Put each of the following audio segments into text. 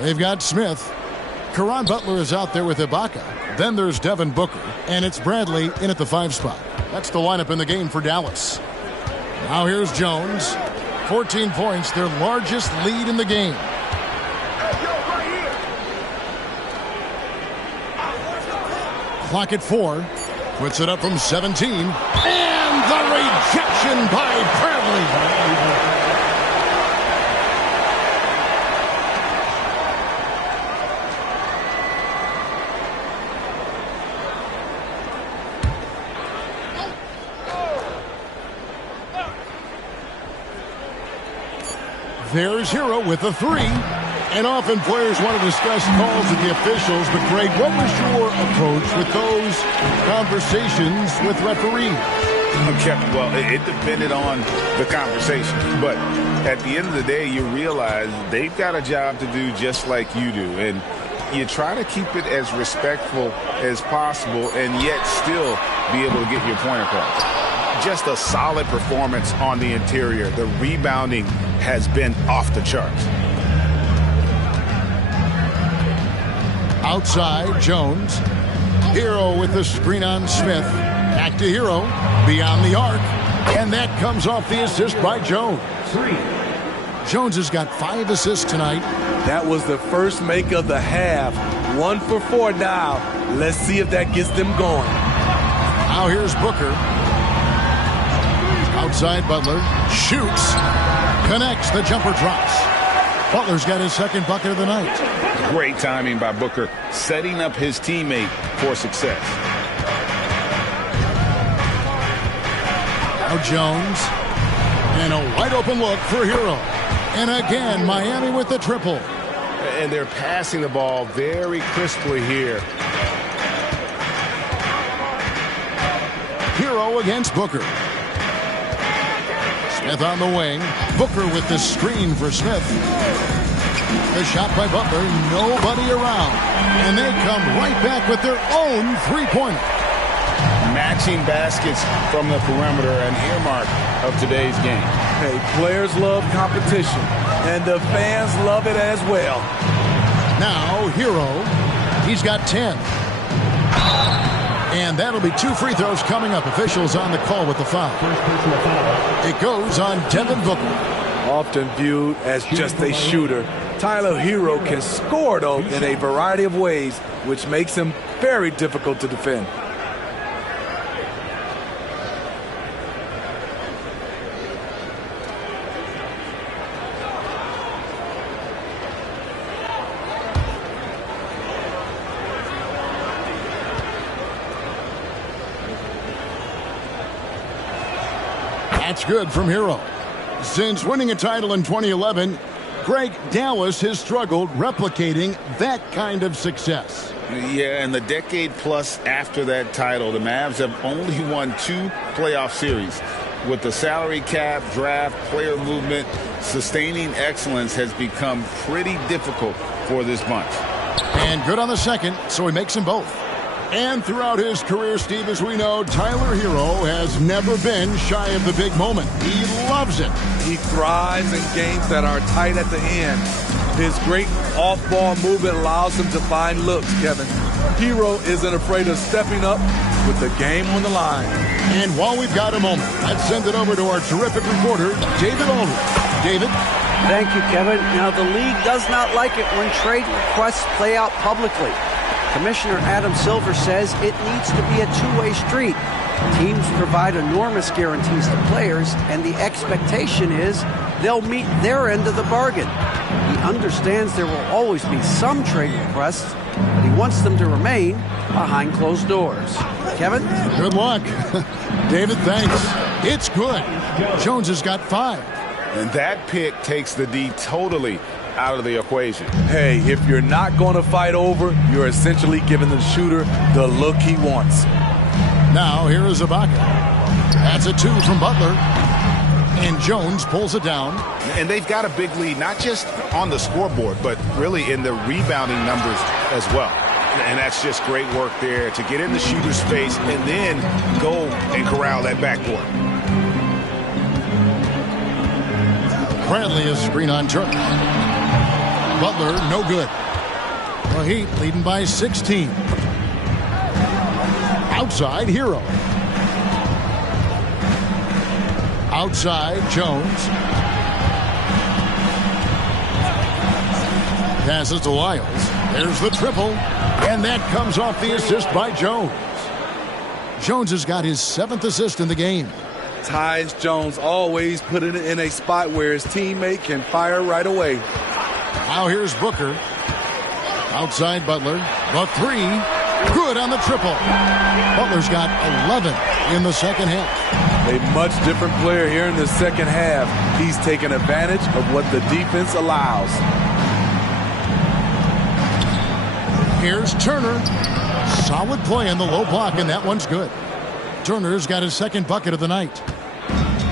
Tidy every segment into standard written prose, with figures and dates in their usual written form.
They've got Smith. Caron Butler is out there with Ibaka. Then there's Devin Booker. And it's Bradley in at the 5 spot. That's the lineup in the game for Dallas. Now here's Jones. 14 points, their largest lead in the game. Clock at 4. Puts it up from 17. And the rejection by Bradley. There's Hero with a 3. And often players want to discuss calls with the officials. But, Greg, what was your approach with those conversations with referees? Okay, well, it depended on the conversation. But at the end of the day, you realize they've got a job to do just like you do. And you try to keep it as respectful as possible and yet still be able to get your point across. Just a solid performance on the interior. The rebounding has been off the charts. Outside, Jones. Hero with the screen on Smith. Back to Hero. Beyond the arc. And that comes off the assist by Jones. 3. Jones has got 5 assists tonight. That was the first make of the half. 1 for 4 now. Let's see if that gets them going. Now here's Booker. Outside Butler. Shoots. Connects. The jumper drops. Butler's got his second bucket of the night. Great timing by Booker, setting up his teammate for success. Now Jones. And a wide open look for Hero. And again, Miami with the triple. And they're passing the ball very crisply here. Hero against Booker. Smith on the wing. Booker with the screen for Smith. The shot by Butler. Nobody around. And they come right back with their own three-pointer. Matching baskets from the perimeter, an earmark of today's game. Hey, players love competition, and the fans love it as well. Now, Hero. He's got 10. And that'll be 2 free throws coming up. Officials on the call with the foul. It goes on Devin Booker. Often viewed as just a shooter, Tyler Hero can score, though, in a variety of ways, which makes him very difficult to defend. That's good from Hero. Since winning a title in 2011, Greg, Dallas has struggled replicating that kind of success. Yeah, and the decade plus after that title, the Mavs have only won 2 playoff series. With the salary cap, draft, player movement, sustaining excellence has become pretty difficult for this bunch. And good on the second, so he makes them both. And throughout his career, Steve, as we know, Tyler Hero has never been shy of the big moment. He loves it. He thrives in games that are tight at the end. His great off-ball movement allows him to find looks, Kevin. Hero isn't afraid of stepping up with the game on the line. And while we've got a moment, let's send it over to our terrific reporter, David Aldridge. David? Thank you, Kevin. Now, the league does not like it when trade requests play out publicly. Commissioner Adam Silver says it needs to be a two-way street. Teams provide enormous guarantees to players, and the expectation is they'll meet their end of the bargain. He understands there will always be some trade requests, but he wants them to remain behind closed doors. Kevin? Good luck. David, thanks. It's good. Jones has got 5. And that pick takes the D totally out of the equation. Hey, if you're not going to fight over, you're essentially giving the shooter the look he wants. Now, here is Ibaka. That's a 2 from Butler. And Jones pulls it down. And they've got a big lead, not just on the scoreboard, but really in the rebounding numbers as well. And that's just great work there to get in the shooter space and then go and corral that backboard. Bradley is screen on Turner. Butler, no good. The Heat leading by 16. Outside, Hero. Outside, Jones. Passes to Lyles. There's the triple. And that comes off the assist by Jones. Jones has got his 7th assist in the game. Tyus Jones always put it in a spot where his teammate can fire right away. Now here's Booker. Outside Butler. The three. Good on the triple. Butler's got 11 in the second half. A much different player here in the second half. He's taken advantage of what the defense allows. Here's Turner. Solid play on the low block, and that one's good. Turner's got his 2nd bucket of the night.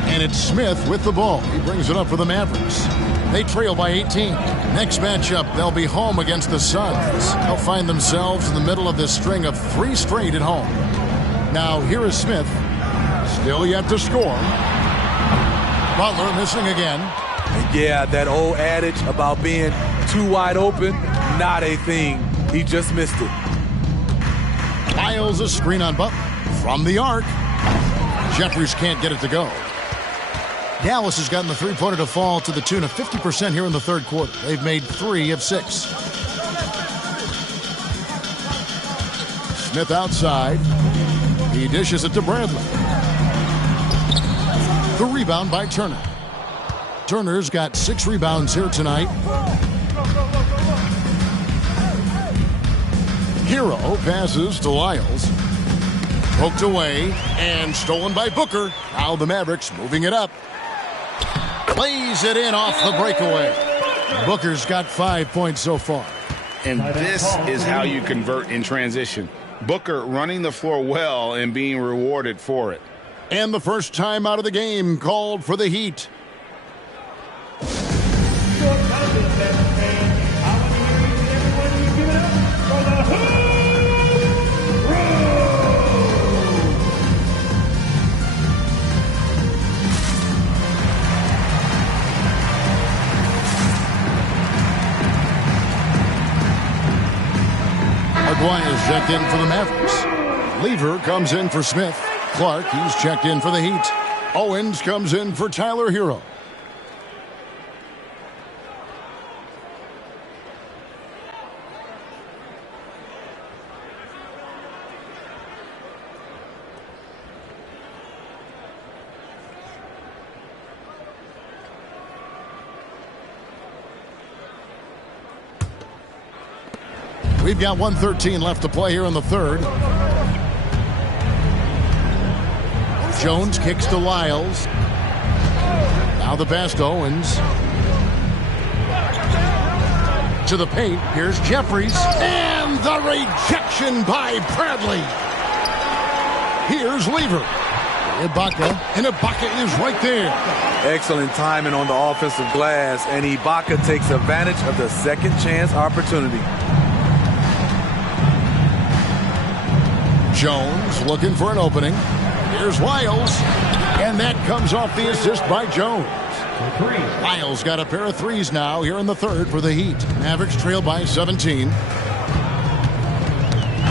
And it's Smith with the ball. He brings it up for the Mavericks. They trail by 18. Next matchup, they'll be home against the Suns. They'll find themselves in the middle of this string of 3 straight at home. Now, here is Smith. Still yet to score. Butler missing again. And yeah, that old adage about being too wide open, not a thing. He just missed it. Lyles a screen on Butler. From the arc. Jeffries can't get it to go. Dallas has gotten the three-pointer to fall to the tune of 50% here in the third quarter. They've made 3 of 6. Smith outside. He dishes it to Bradley. The rebound by Turner. Turner's got 6 rebounds here tonight. Hero passes to Lyles. Poked away and stolen by Booker. Now the Mavericks moving it up. Plays it in off the breakaway. Booker's got 5 points so far. And this is how you convert in transition. Booker running the floor well and being rewarded for it. And the first time out of the game called for the Heat. Maguire's checked in for the Mavericks. Lever comes in for Smith. Clark, he's checked in for the Heat. Owens comes in for Tyler Hero. We've got 1:13 left to play here in the third. Jones kicks to Lyles. Now the pass to Owens. To the paint. Here's Jeffries. And the rejection by Bradley. Here's Lever. Ibaka. And Ibaka is right there. Excellent timing on the offensive glass. And Ibaka takes advantage of the second chance opportunity. Jones looking for an opening. Here's Lyles. And that comes off the assist by Jones. Lyles got a pair of threes now here in the third for the Heat. Mavericks trail by 17.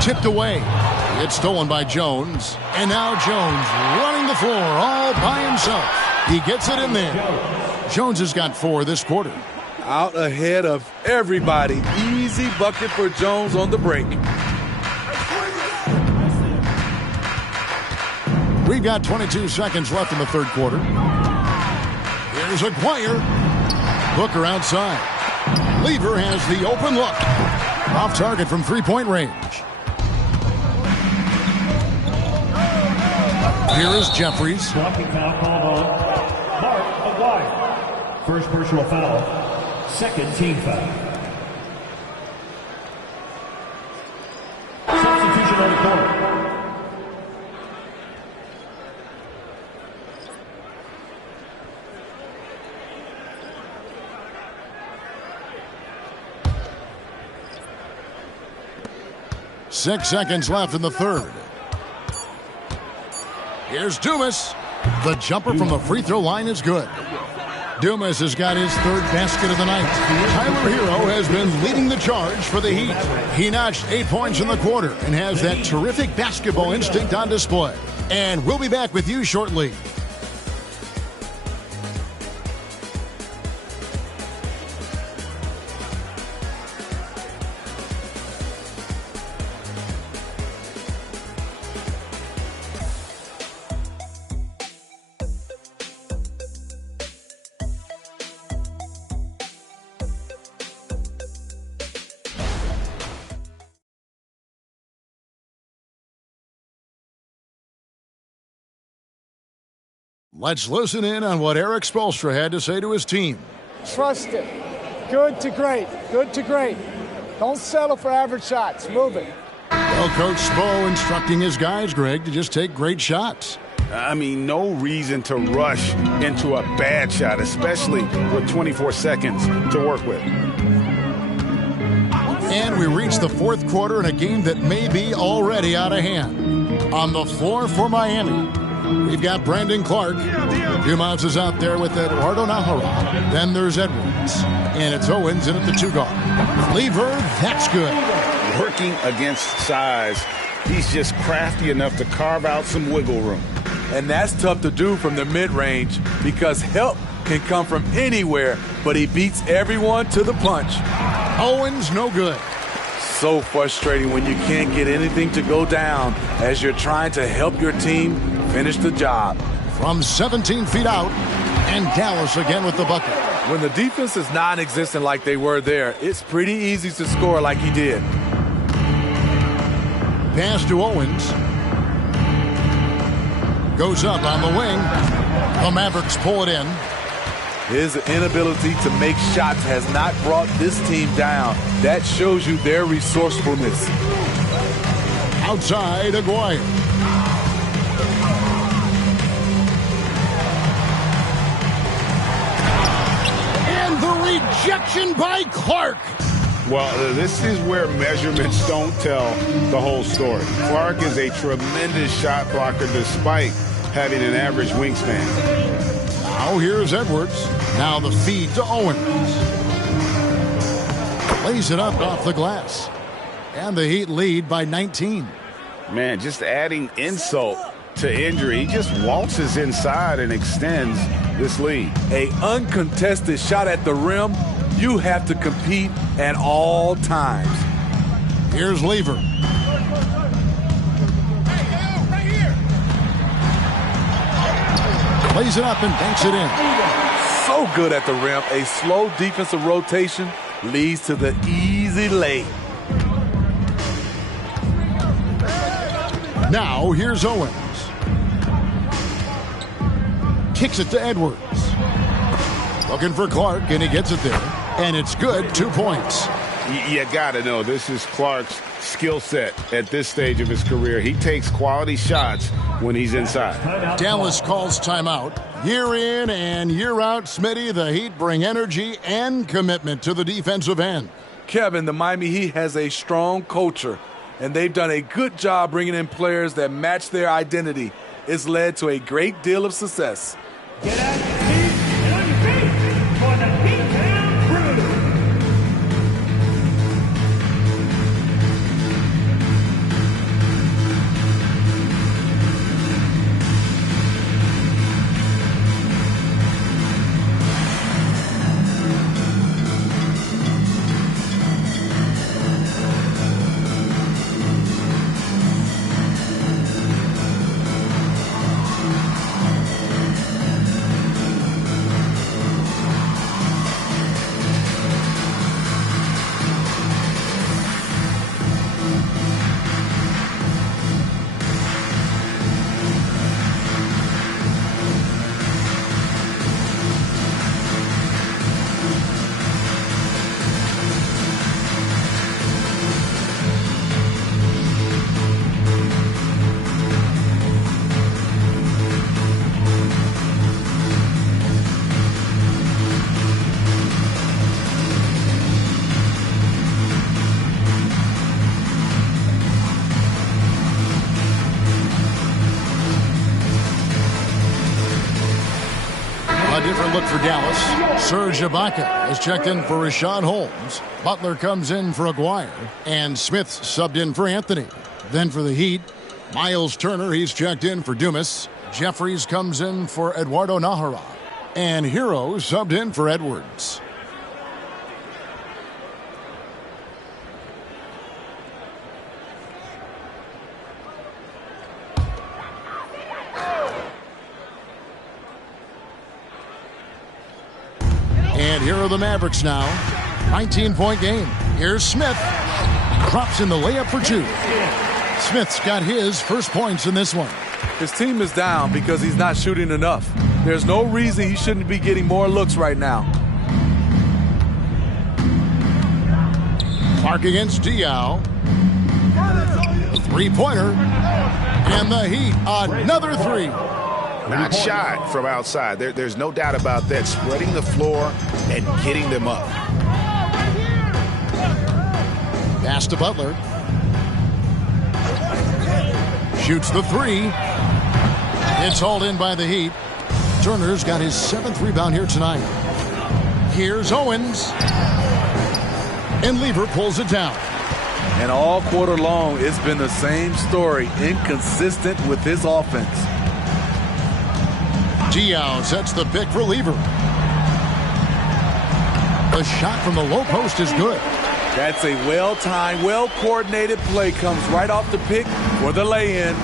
Tipped away. It's stolen by Jones. And now Jones running the floor all by himself. He gets it in there. Jones has got 4 this quarter. Out ahead of everybody. Easy bucket for Jones on the break. We've got 22 seconds left in the third quarter. Here's Aguirre. Booker outside. Lever has the open look. Off target from three-point range. Here is Jeffries. Blocking foul called on Mark Aguirre. First personal foul. Second team foul. Substitution on the court. Six seconds left in the third. Here's Dumas. The jumper from the free throw line is good. Dumas has got his third basket of the night. Tyler Hero has been leading the charge for the Heat. He notched 8 points in the quarter and has that terrific basketball instinct on display. And we'll be back with you shortly. Let's listen in on what Eric Spoelstra had to say to his team. Trust it. Good to great. Good to great. Don't settle for average shots. Move it. Well, Coach Spo instructing his guys, Greg, to just take great shots. I mean, no reason to rush into a bad shot, especially with 24 seconds to work with. And we reach the fourth quarter in a game that may be already out of hand. On the floor for Miami, we've got Brandon Clark. Dumas is out there with Eduardo Nahara. Then there's Edwards. And it's Owens in at the 2 guard. Lever, that's good. Working against size, he's just crafty enough to carve out some wiggle room. And that's tough to do from the mid-range because help can come from anywhere, but he beats everyone to the punch. Owens, no good. So frustrating when you can't get anything to go down as you're trying to help your team finish the job. From 17 feet out, and Dallas again with the bucket. When the defense is non-existent like they were there, it's pretty easy to score like he did. Pass to Owens. Goes up on the wing. The Mavericks pull it in. His inability to make shots has not brought this team down. That shows you their resourcefulness. Outside, Aguirre. And the rejection by Clark. Well, this is where measurements don't tell the whole story. Clark is a tremendous shot blocker despite having an average wingspan. Now here's Edwards. Now the feed to Owens. Lays it up off the glass. And the Heat lead by 19. Man, just adding insult to injury. He just waltzes inside and extends this lead. An uncontested shot at the rim, you have to compete at all times. Here's Lever. Lays it up and banks it in. So good at the rim. A slow defensive rotation leads to the easy lay. Now here's Owens. Kicks it to Edwards. Looking for Clark, and he gets it there. And it's good, 2 points. You got to know this is Clark's skill set at this stage of his career. He takes quality shots when he's inside. Dallas calls timeout. Year in and year out, Smitty, the Heat bring energy and commitment to the defensive end. Kevin, the Miami Heat has a strong culture, and they've done a good job bringing in players that match their identity. It's led to a great deal of success. Get out of your seats and on your feet for the Heat Town Crew. look for Dallas. Serge Ibaka has checked in for Rashawn Holmes. Butler comes in for Aguirre. And Smith subbed in for Anthony. Then for the Heat, Miles Turner, he's checked in for Dumas. Jeffries comes in for Eduardo Nahara. And Hero subbed in for Edwards. And here are the Mavericks now. 19-point game. Here's Smith. Drops in the layup for two. Smith's got his first points in this one. His team is down because he's not shooting enough. There's no reason he shouldn't be getting more looks right now. Clark against Diaw. Three-pointer. And the Heat, another three. Not shot from outside. There's no doubt about that. Spreading the floor and getting them up. Pass to Butler. Shoots the three. It's hauled in by the Heat. Turner's got his 7th rebound here tonight. Here's Owens. And Lever pulls it down. And all quarter long, it's been the same story. Inconsistent with his offense. Diaw sets the pick for Lever. The shot from the low post is good. That's a well-timed, well-coordinated play. Comes right off the pick for the lay-in.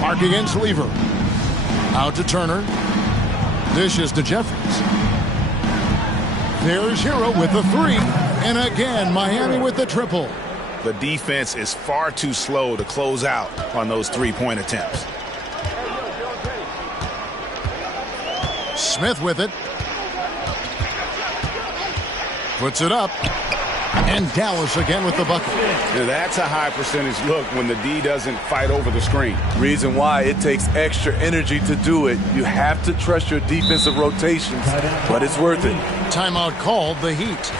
Mark against Lever. Out to Turner. Dishes to Jeffries. There's Hero with the three. And again, Miami with the triple. The defense is far too slow to close out on those three-point attempts. Smith with it. Puts it up. And Dallas again with the bucket. Now that's a high percentage look when the D doesn't fight over the screen. Reason why it takes extra energy to do it. You have to trust your defensive rotations, but it's worth it. Timeout called, the Heat.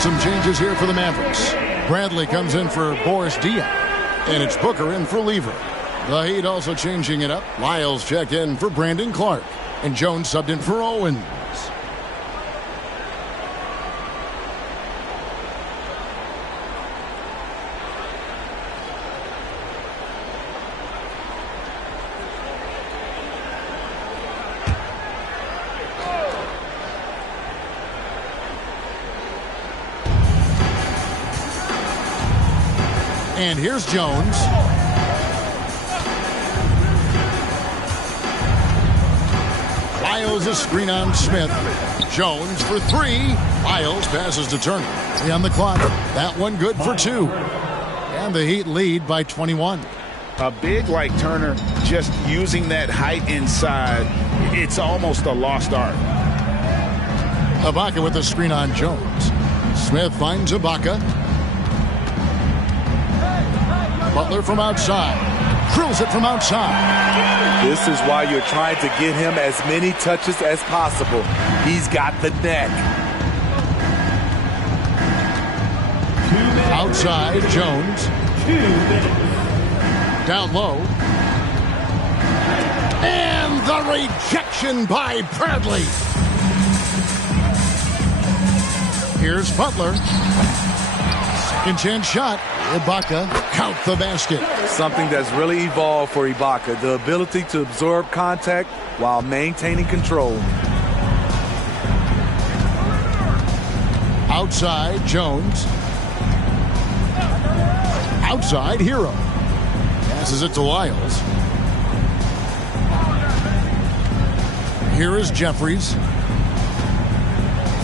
Some changes here for the Mavericks. Bradley comes in for Boris Diaw. And it's Booker in for Lever. The Heat also changing it up. Lyles checked in for Brandon Clark. And Jones subbed in for Owens. And here's Jones. Lyles a screen on Smith. Jones for three. Lyles passes to Turner. 3 on the clock. That one good for 2. And the Heat lead by 21. A big like Turner, just using that height inside, it's almost a lost art. Ibaka with the screen on Jones. Smith finds Ibaka. Butler from outside. Drills it from outside. This is why you're trying to get him as many touches as possible. He's got the neck. Outside, Jones. 2 minutes. Down low. And the rejection by Bradley. Here's Butler. Second chance shot. Ibaka, count the basket. Something that's really evolved for Ibaka, the ability to absorb contact while maintaining control. Outside, Jones. Outside, Hero. Passes it to Lyles. Here is Jeffries.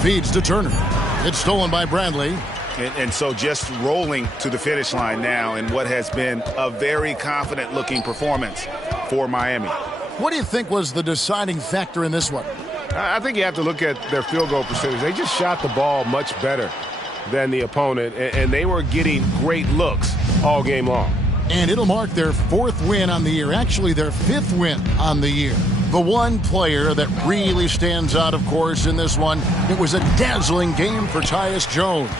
Feeds to Turner. It's stolen by Bradley. And so just rolling to the finish line now in what has been a very confident-looking performance for Miami. What do you think was the deciding factor in this one? I think you have to look at their field goal percentage. They just shot the ball much better than the opponent, and they were getting great looks all game long. And it'll mark their 4th win on the year, actually their 5th win on the year. The one player that really stands out, of course, in this one, it was a dazzling game for Tyus Jones.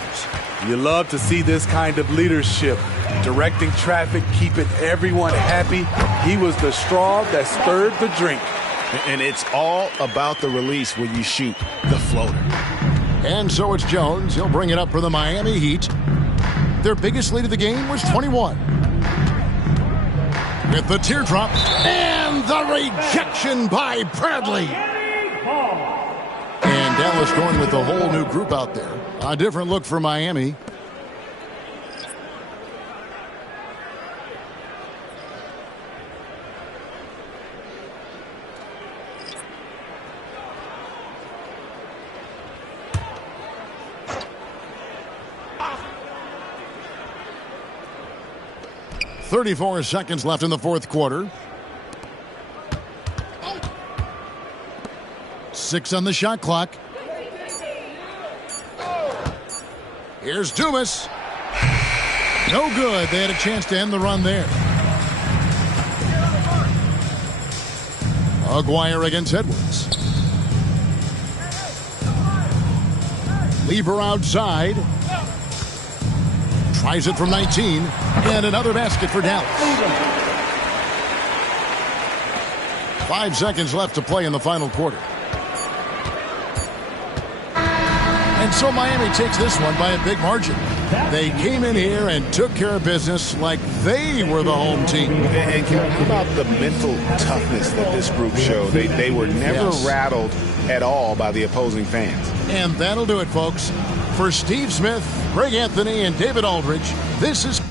You love to see this kind of leadership, directing traffic, keeping everyone happy. He was the straw that stirred the drink. And it's all about the release when you shoot the floater. And so it's Jones. He'll bring it up for the Miami Heat. Their biggest lead of the game was 21. With the teardrop and the rejection by Bradley. And Dallas going with a whole new group out there. A different look for Miami. .34 seconds left in the 4th quarter. 6 on the shot clock. Here's Dumas. No good. They had a chance to end the run there. Aguirre against Edwards. Lieber outside. Tries it from 19. And another basket for Dallas. 5 seconds left to play in the final quarter. And so Miami takes this one by a big margin. They came in here and took care of business like they were the home team. And how about the mental toughness that this group showed? They were never rattled at all by the opposing fans. And that'll do it, folks. For Steve Smith, Greg Anthony, and David Aldridge, this is...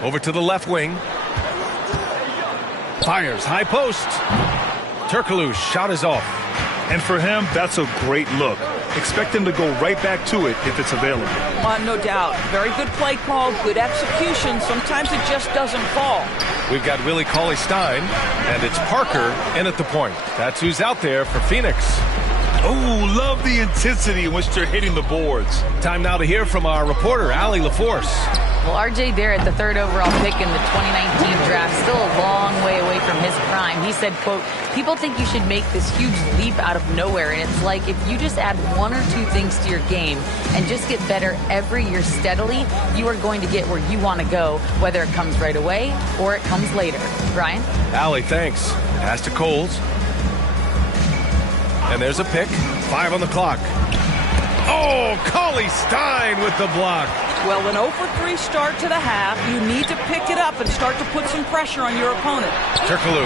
Over to the left wing. Fires, high post. Turkoglu's shot is off. And for him, that's a great look. Expect him to go right back to it if it's available. No doubt. Very good play call, good execution. Sometimes it just doesn't fall. We've got Willie Cauley-Stein, and it's Parker in at the point. That's who's out there for Phoenix. Oh, love the intensity in which they're hitting the boards. Time now to hear from our reporter, Allie LaForce. Well, R.J. Barrett, the 3rd overall pick in the 2019 draft, still a long way away from his prime. He said, quote, people think you should make this huge leap out of nowhere. And it's like if you just add 1 or 2 things to your game and just get better every year steadily, you are going to get where you want to go, whether it comes right away or it comes later. Brian? Allie, thanks. Pass to Coles. And there's a pick. 5 on the clock. Oh, Cauley Stein with the block. Well, an 0 for 3 start to the half. You need to pick it up and start to put some pressure on your opponent. Turkoglu.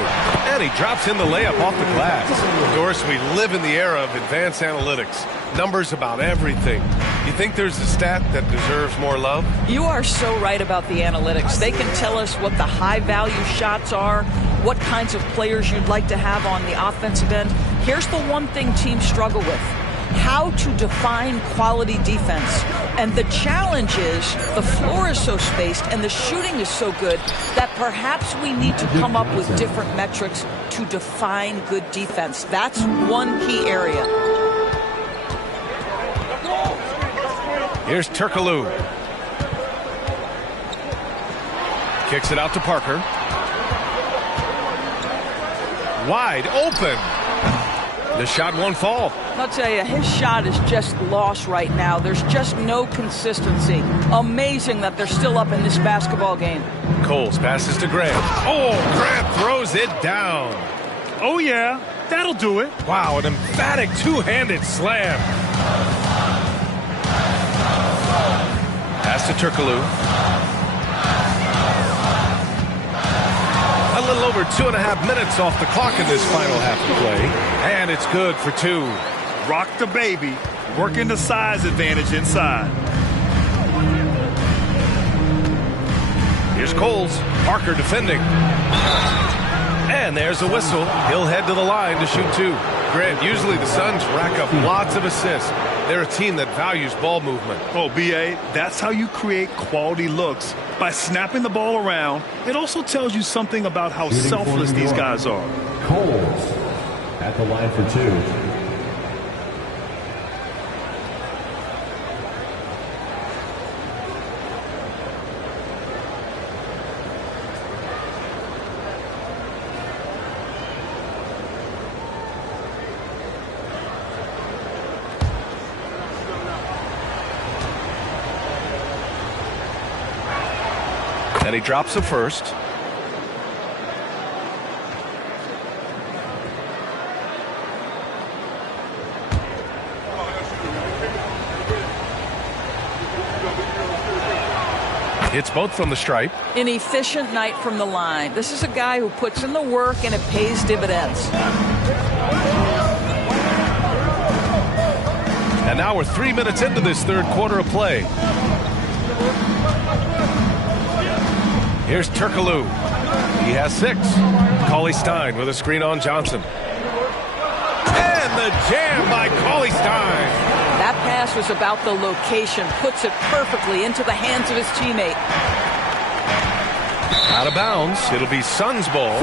And he drops in the layup off the glass. Doris, we live in the era of advanced analytics. Numbers about everything. You think there's a stat that deserves more love? You are so right about the analytics. They can tell us what the high-value shots are, what kinds of players you'd like to have on the offensive end. Here's the one thing teams struggle with: how to define quality defense. And the challenge is the floor is so spaced and the shooting is so good that perhaps we need to come up with different metrics to define good defense. That's one key area. Here's Turkoglu. Kicks it out to Parker. Wide open. The shot won't fall. I'll tell you, his shot is just lost right now. There's just no consistency. Amazing that they're still up in this basketball game. Coles passes to Grant. Oh, Grant throws it down. Oh, yeah, that'll do it. Wow, an emphatic two-handed slam. Pass to Turkoglu. A little over 2.5 minutes off the clock in this final half of play. And it's good for 2. Rock the baby, working the size advantage inside. Here's Coles. Parker defending. And there's a whistle. He'll head to the line to shoot 2. Grant, usually the Suns rack up lots of assists. They're a team that values ball movement. Oh, B.A., that's how you create quality looks. By snapping the ball around, it also tells you something about how selfless these guys are. Coles at the line for 2. And he drops the first. Hits both from the stripe. An efficient night from the line. This is a guy who puts in the work and it pays dividends. And now we're 3 minutes into this third quarter of play. Here's Turkoglu. He has 6. Cauley Stein with a screen on Johnson. And the jam by Cauley Stein. That pass was about the location. Puts it perfectly into the hands of his teammate. Out of bounds. It'll be Suns ball.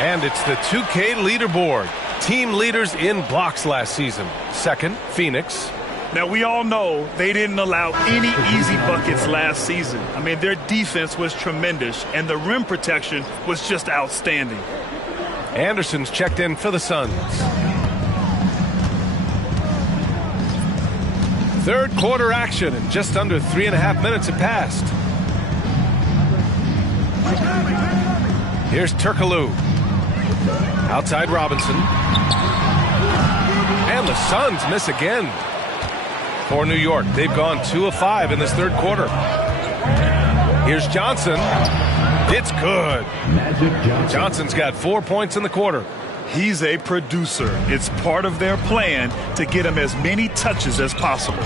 And it's the 2K leaderboard. Team leaders in blocks last season. Second, Phoenix. Now, we all know they didn't allow any easy buckets last season. I mean, their defense was tremendous, and the rim protection was just outstanding. Anderson's checked in for the Suns. Third quarter action, and just under 3.5 minutes have passed. Here's Turkoglu. Outside Robinson. And the Suns miss again. For New York, they've gone 2 of 5 in this third quarter. Here's Johnson. It's good. Johnson's got 4 points in the quarter. He's a producer. It's part of their plan to get him as many touches as possible.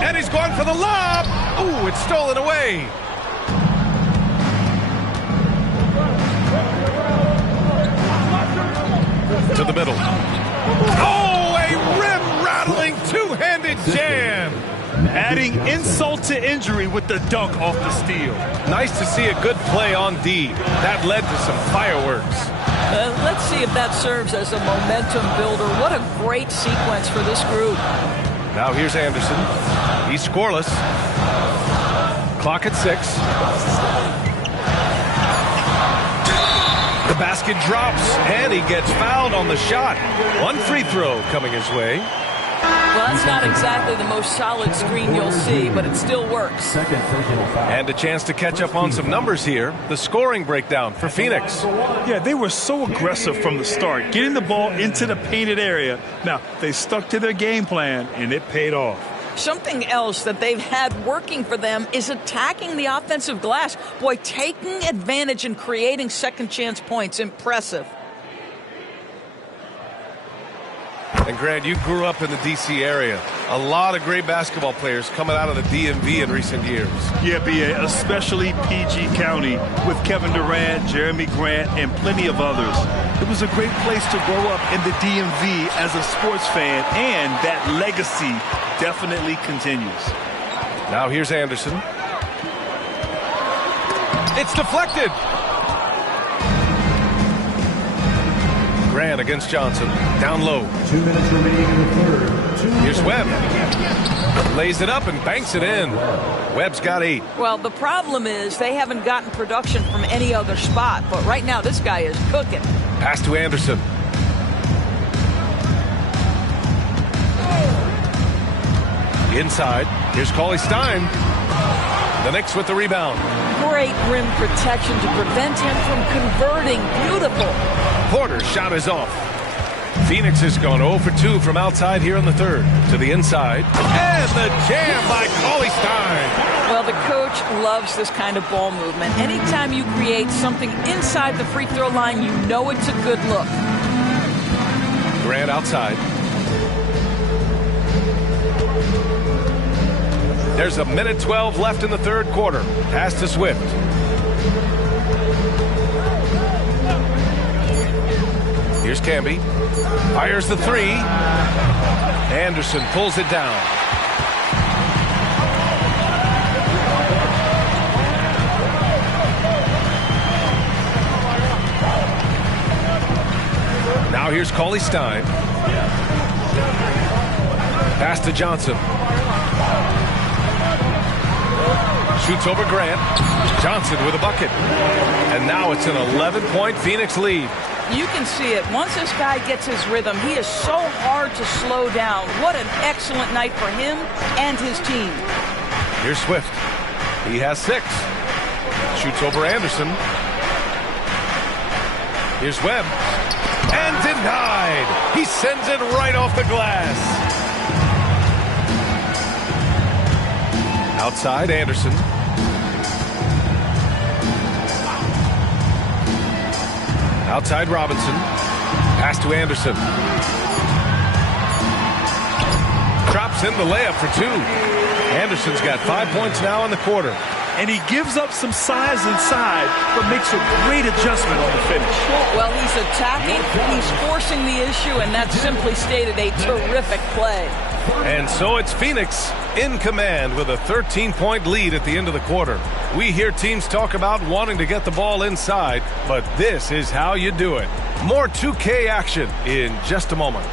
And he's going for the lob. Ooh, it's stolen away. To the middle. Oh, a rim-rattling two-handed jam. Adding insult to injury with the dunk off the steal. Nice to see a good play on D. That led to some fireworks. Let's see if that serves as a momentum builder. What a great sequence for this group. Now here's Anderson. He's scoreless. Clock at 6. The basket drops, and he gets fouled on the shot. One free throw coming his way. Well, that's not exactly the most solid screen you'll see, but it still works. Second personal foul. And a chance to catch up on some numbers here. The scoring breakdown for Phoenix. Yeah, they were so aggressive from the start, getting the ball into the painted area. Now, they stuck to their game plan, and it paid off. Something else that they've had working for them is attacking the offensive glass. Boy, taking advantage and creating second chance points. Impressive. And Grant, you grew up in the D.C. area. A lot of great basketball players coming out of the DMV in recent years. Yeah, B.A., especially PG County with Kevin Durant, Jeremy Grant, and plenty of others. It was a great place to grow up in the DMV as a sports fan, and that legacy definitely continues. Now here's Anderson. It's deflected. Grant against Johnson. Down low. 2 minutes remaining in the third. Here's Webb. Lays it up and banks it in. Webb's got 8. Well, the problem is they haven't gotten production from any other spot, but right now this guy is cooking. Pass to Anderson. Inside. Here's Cauley Stein. The Knicks with the rebound. Great rim protection to prevent him from converting. Beautiful. Porter's shot is off. Phoenix has gone 0 for 2 from outside here in the third. To the inside. And the jam by Cauley Stein. Well, the coach loves this kind of ball movement. Anytime you create something inside the free throw line, you know it's a good look. Grant outside. There's 1:12 left in the third quarter. Pass to Swift. Here's Camby. Fires the 3. Anderson pulls it down. Now here's Cauley Stein. Pass to Johnson. Shoots over Grant. Johnson with a bucket. And now it's an 11-point Phoenix lead. You can see it. Once this guy gets his rhythm, he is so hard to slow down. What an excellent night for him and his team. Here's Swift. He has 6. Shoots over Anderson. Here's Webb. And denied. He sends it right off the glass. Outside, Anderson. Outside, Robinson. Pass to Anderson. Drops in the layup for 2. Anderson's got 5 points now in the quarter. And he gives up some size inside, but makes a great adjustment on the finish. Well, he's attacking, he's forcing the issue, and that's simply stated a terrific play. And so it's Phoenix in command with a 13-point lead at the end of the quarter. We hear teams talk about wanting to get the ball inside, but this is how you do it. More 2K action in just a moment.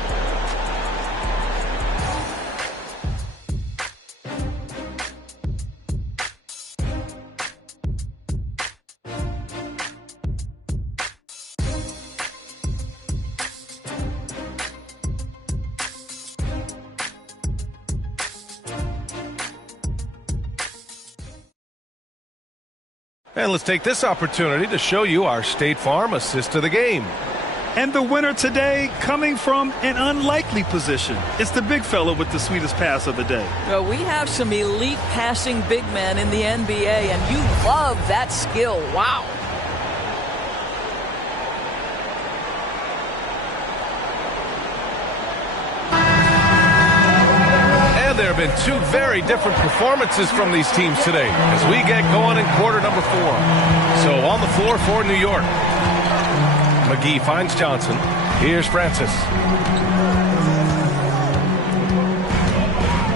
And let's take this opportunity to show you our State Farm assist to the game. And the winner today coming from an unlikely position. It's the big fella with the sweetest pass of the day. Well, we have some elite passing big men in the NBA, and you love that skill. Wow. There have been 2 very different performances from these teams today as we get going in quarter number 4. So on the floor for New York. McGee finds Johnson. Here's Francis.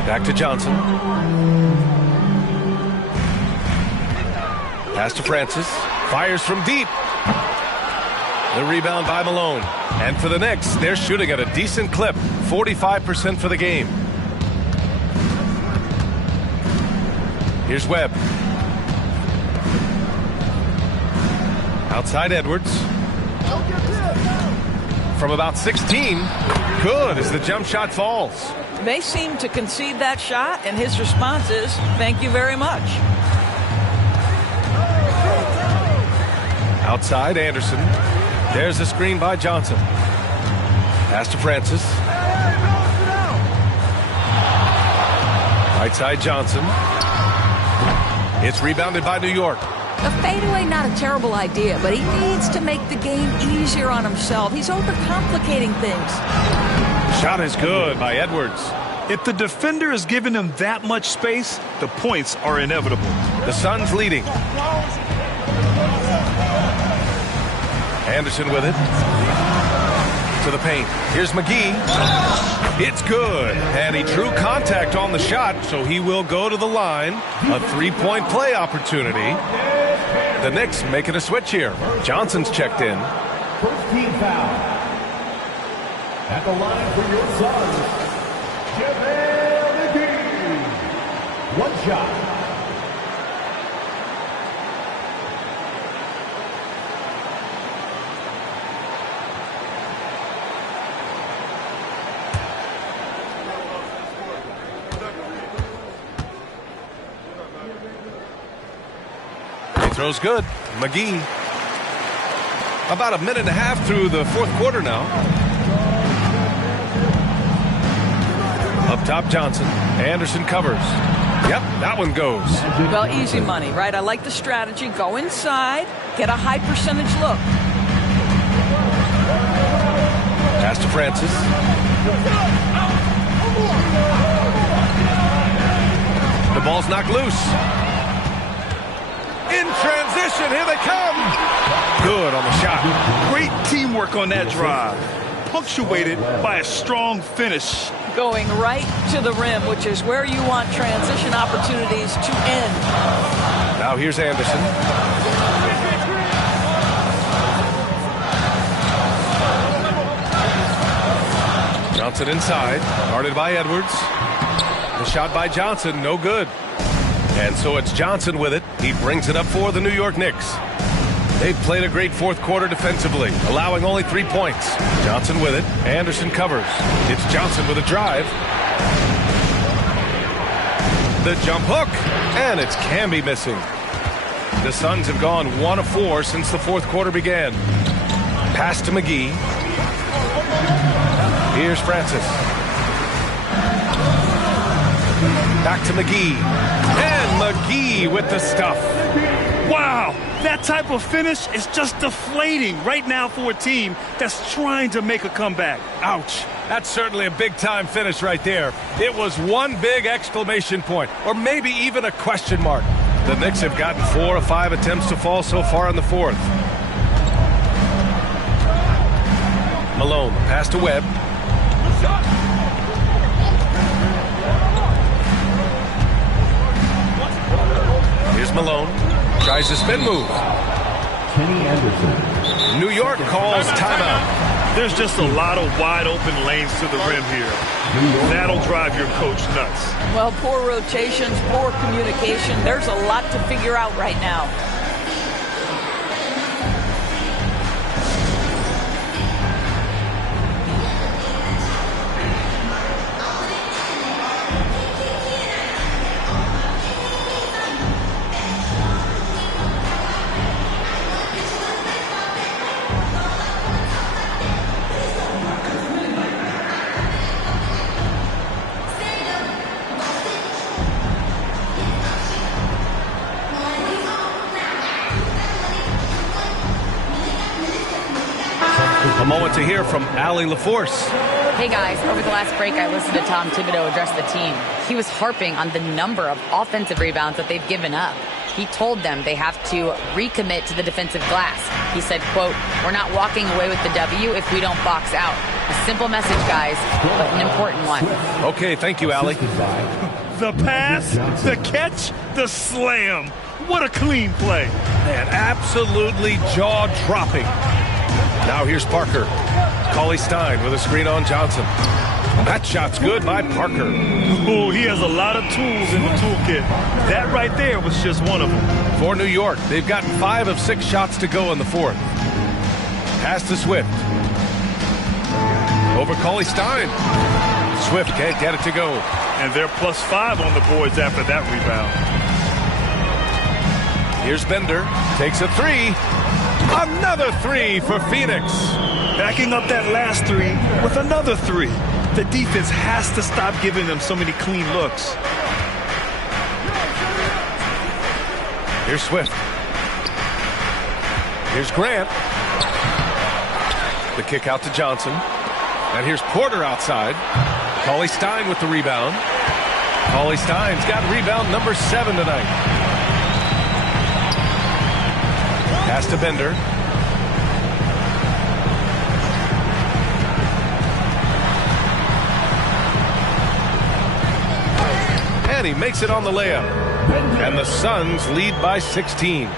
Back to Johnson. Pass to Francis. Fires from deep. The rebound by Malone. And for the Knicks, they're shooting at a decent clip. 45% for the game. Here's Webb. Outside Edwards. From about 16. Good as the jump shot falls. They seem to concede that shot, and his response is, thank you very much. Outside, Anderson. There's the screen by Johnson. Pass to Francis. Right side, Johnson. It's rebounded by New York. A fadeaway, not a terrible idea, but he needs to make the game easier on himself. He's overcomplicating things. Shot is good by Edwards. If the defender is giving him that much space, the points are inevitable. The Suns leading. Anderson with it. To the paint. Here's McGee. It's good. And he drew contact on the shot, so he will go to the line. A three-point play opportunity. The Knicks making a switch here. Johnson's checked in. First team foul. At the line for your Suns, JaVale McGee. One shot. Throws good. McGee. About a minute and a half through the fourth quarter now. Up top, Johnson. Anderson covers. Yep, that one goes. Well, easy money, right? I like the strategy. Go inside, get a high percentage look. Pass to Francis. The ball's knocked loose. In transition, here they come. Good on the shot. Great teamwork on that drive. Punctuated by a strong finish. Going right to the rim, which is where you want transition opportunities to end. Now here's Anderson. Johnson inside. Guarded by Edwards. The shot by Johnson, no good. And so it's Johnson with it. He brings it up for the New York Knicks. They've played a great fourth quarter defensively, allowing only 3 points. Johnson with it. Anderson covers. It's Johnson with a drive. The jump hook. And it's Camby missing. The Suns have gone 1 of 4 since the fourth quarter began. Pass to McGee. Here's Francis. Back to McGee. And McGee with the stuff. Wow, that type of finish is just deflating right now for a team that's trying to make a comeback. Ouch. That's certainly a big-time finish right there. It was one big exclamation point, or maybe even a question mark. The Knicks have gotten 4 of 5 attempts to fall so far in the fourth. Malone, pass to Webb. Here's Malone. Tries to spin move. Kenny Anderson. New York calls timeout. There's just a lot of wide open lanes to the rim here. That'll drive your coach nuts. Well, poor rotations, poor communication. There's a lot to figure out right now. A moment to hear from Allie LaForce. Hey guys, over the last break I listened to Tom Thibodeau address the team. He was harping on the number of offensive rebounds that they've given up. He told them they have to recommit to the defensive glass. He said, quote, "We're not walking away with the W if we don't box out." A simple message, guys, but an important one. Okay, thank you, Allie. The pass, the catch, the slam. What a clean play. Man, absolutely jaw-dropping. Now here's Parker. Cauley Stein with a screen on Johnson. That shot's good by Parker. Oh, he has a lot of tools in the toolkit. That right there was just one of them. For New York, they've gotten 5 of 6 shots to go in the fourth. Pass to Swift. Over Cauley Stein. Swift can't get it to go. And they're +5 on the boards after that rebound. Here's Bender. Takes a three. Another three for Phoenix. Backing up that last three with another three. The defense has to stop giving them so many clean looks. Here's Swift. Here's Grant. The kick out to Johnson. And here's Porter outside. Cauley-Stein with the rebound. Cauley-Stein's got rebound number 7 tonight. Pass to Bender. And he makes it on the layup. And the Suns lead by 16.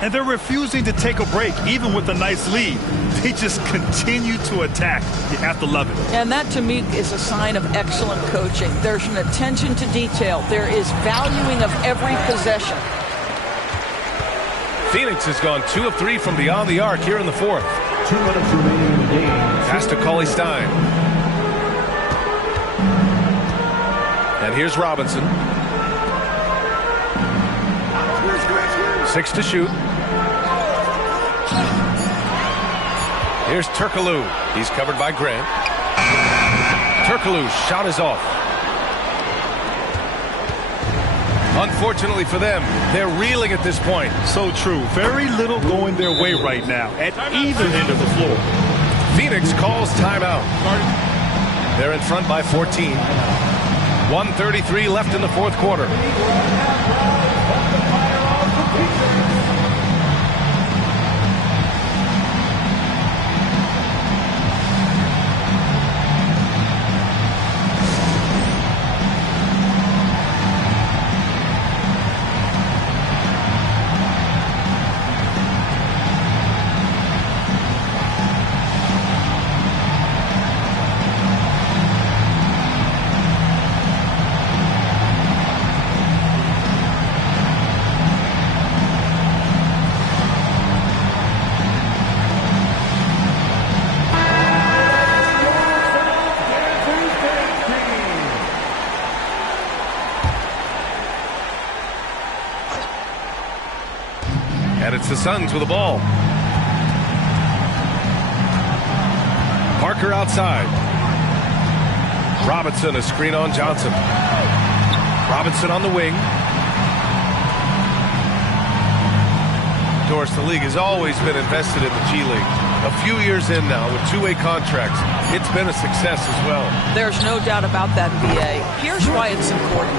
And they're refusing to take a break, even with a nice lead. They just continue to attack. You have to love it. And that, to me, is a sign of excellent coaching. There's an attention to detail. There is valuing of every possession. Phoenix has gone 2 of 3 from beyond the arc here in the fourth. 2 minutes remaining in the game. Pass to Cauley-Stein. And here's Robinson. 6 to shoot. Here's Turkoglu. He's covered by Grant. Turkoglu's shot is off. Unfortunately for them, they're reeling at this point. So true. Very little going their way right now at either end of the floor. Phoenix calls timeout. They're in front by 14. 1:33 left in the fourth quarter. And it's the Suns with the ball. Parker outside. Robinson, a screen on Johnson. Robinson on the wing. Doris, the league has always been invested in the G League. A few years in now with two-way contracts. It's been a success as well. There's no doubt about that, BA. Here's why it's important.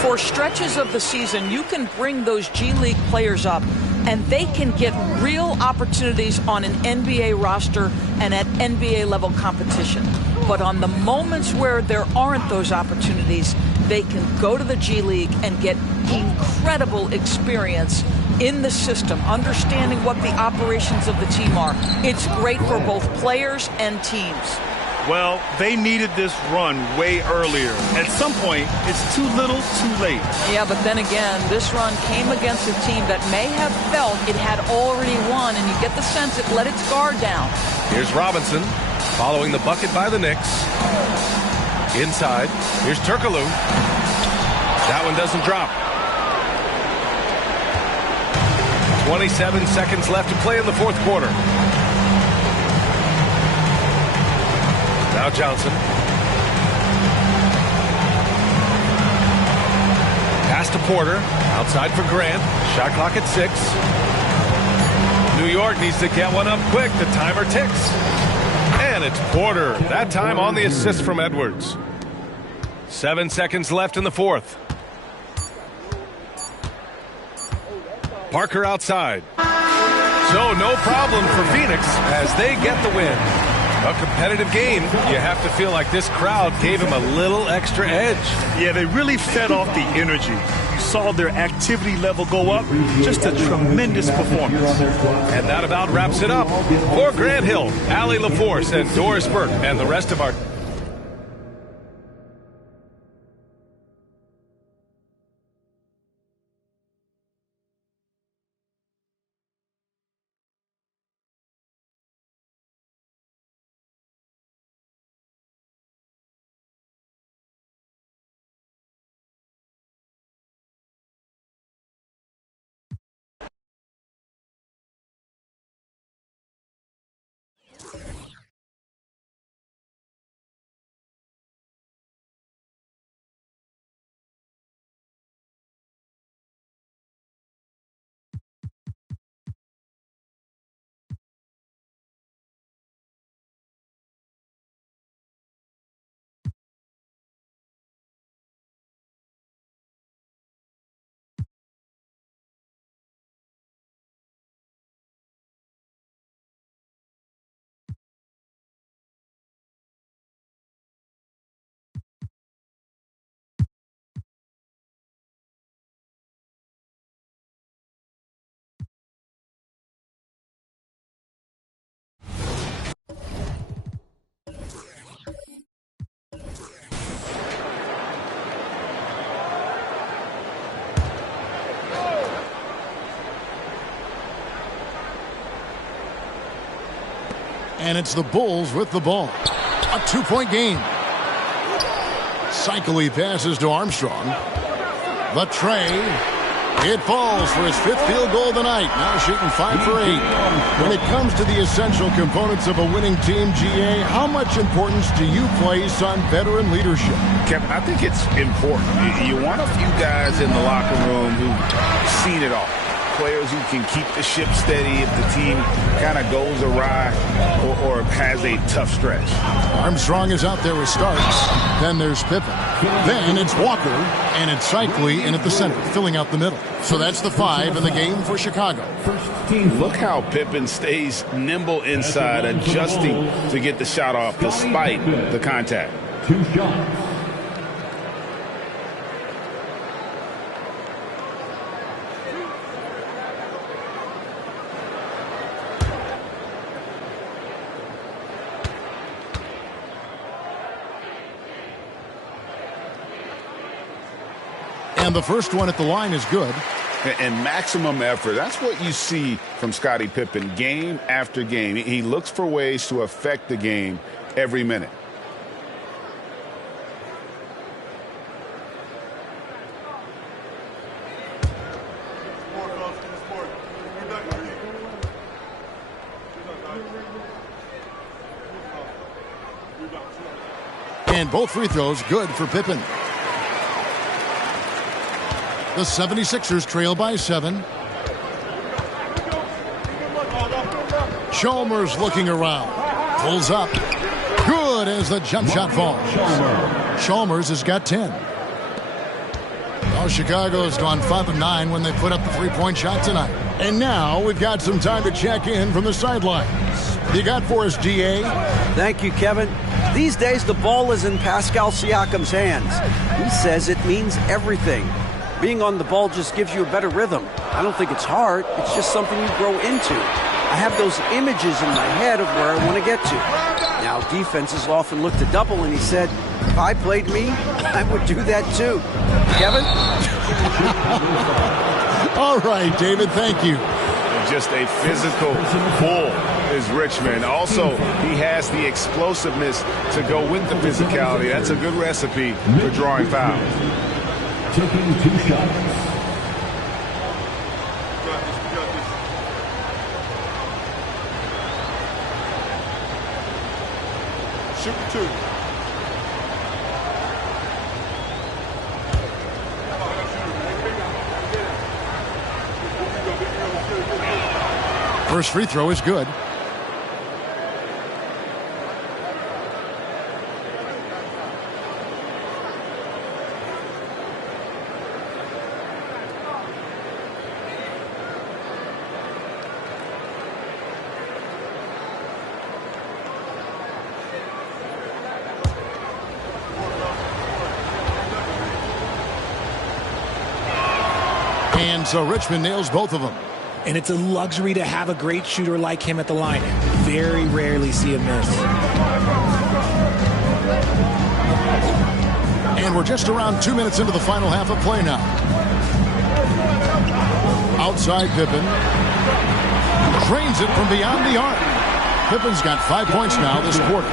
For stretches of the season, you can bring those G League players up, and they can get real opportunities on an NBA roster and at NBA level competition. But on the moments where there aren't those opportunities, they can go to the G League and get incredible experience in the system, understanding what the operations of the team are. It's great for both players and teams. Well, they needed this run way earlier. At some point, it's too little, too late. Yeah, but then again, this run came against a team that may have felt it had already won, and you get the sense it let its guard down. Here's Robinson following the bucket by the Knicks. Inside, here's Turkoglu. That one doesn't drop. 27 seconds left to play in the fourth quarter. Now Johnson. Pass to Porter. Outside for Grant. Shot clock at 6. New York needs to get one up quick. The timer ticks. And it's Porter. That time on the assist from Edwards. 7 seconds left in the fourth. Parker outside. So no problem for Phoenix as they get the win. A competitive game. You have to feel like this crowd gave him a little extra edge. Yeah, they really fed off the energy. You saw their activity level go up. Just a tremendous performance. And that about wraps it up. For Grant Hill, Allie LaForce, and Doris Burke, and the rest of our And it's the Bulls with the ball. A 2-point game. Cycly passes to Armstrong. The tray. It falls for his 5th field goal of the night. Now shooting 5 for 8. When it comes to the essential components of a winning team, GA, how much importance do you place on veteran leadership? Kevin, I think it's important. You want a few guys in the locker room who've seen it all. Players who can keep the ship steady if the team kind of goes awry or has a tough stretch. Armstrong is out there with Starks. Then there's Pippen. Then it's Walker, and it's Cycly in at the center, filling out the middle. So that's the 5 in the game for Chicago. Look how Pippen stays nimble inside, adjusting to get the shot off despite the contact. 2 shots. And the first one at the line is good. And maximum effort. That's what you see from Scottie Pippen game after game. He looks for ways to affect the game every minute. And both free throws good for Pippen. The 76ers trail by 7. Chalmers looking around. Pulls up. Good as the jump shot falls. Chalmers has got 10. Well, Chicago's gone 5 of 9 when they put up the 3-point shot tonight. And now we've got some time to check in from the sidelines. You got for us, DA? Thank you, Kevin. These days, the ball is in Pascal Siakam's hands. He says it means everything. Being on the ball just gives you a better rhythm. I don't think it's hard. It's just something you grow into. I have those images in my head of where I want to get to. Now, defenses often look to double, and he said, if I played me, I would do that too. Kevin? All right, David, thank you. Just a physical bull is Richmond. Also, he has the explosiveness to go with the physicality. That's a good recipe for drawing fouls. Taking 2 shots. Shoot 2. First free throw is good. And so Richmond nails both of them. And it's a luxury to have a great shooter like him at the line. Very rarely see him miss. And we're just around 2 minutes into the final half of play now. Outside Pippen. Drains it from beyond the arc. Pippen's got 5 points now this quarter.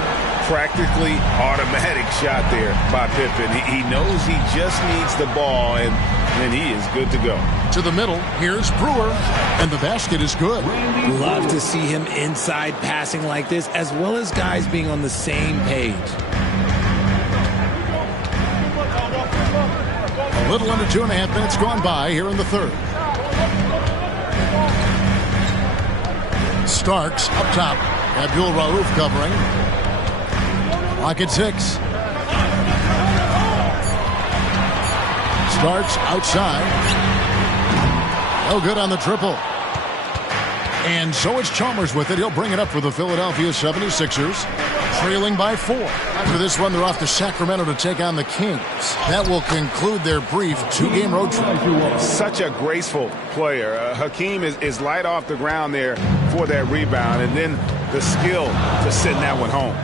Practically automatic shot there by Pippen. He knows he just needs the ball, and then he is good to go. To the middle, here's Brewer, and the basket is good. Love to see him inside passing like this, as well as guys being on the same page. A little under 2.5 minutes gone by here in the third. Starks up top. Abdul Rauf covering. Lock at 6. Starks outside. No good on the triple. And so it's Chalmers with it. He'll bring it up for the Philadelphia 76ers. Trailing by 4. After this one, they're off to Sacramento to take on the Kings. That will conclude their brief 2-game road trip. Such a graceful player. Hakeem is light off the ground there for that rebound. And then the skill to send that one home.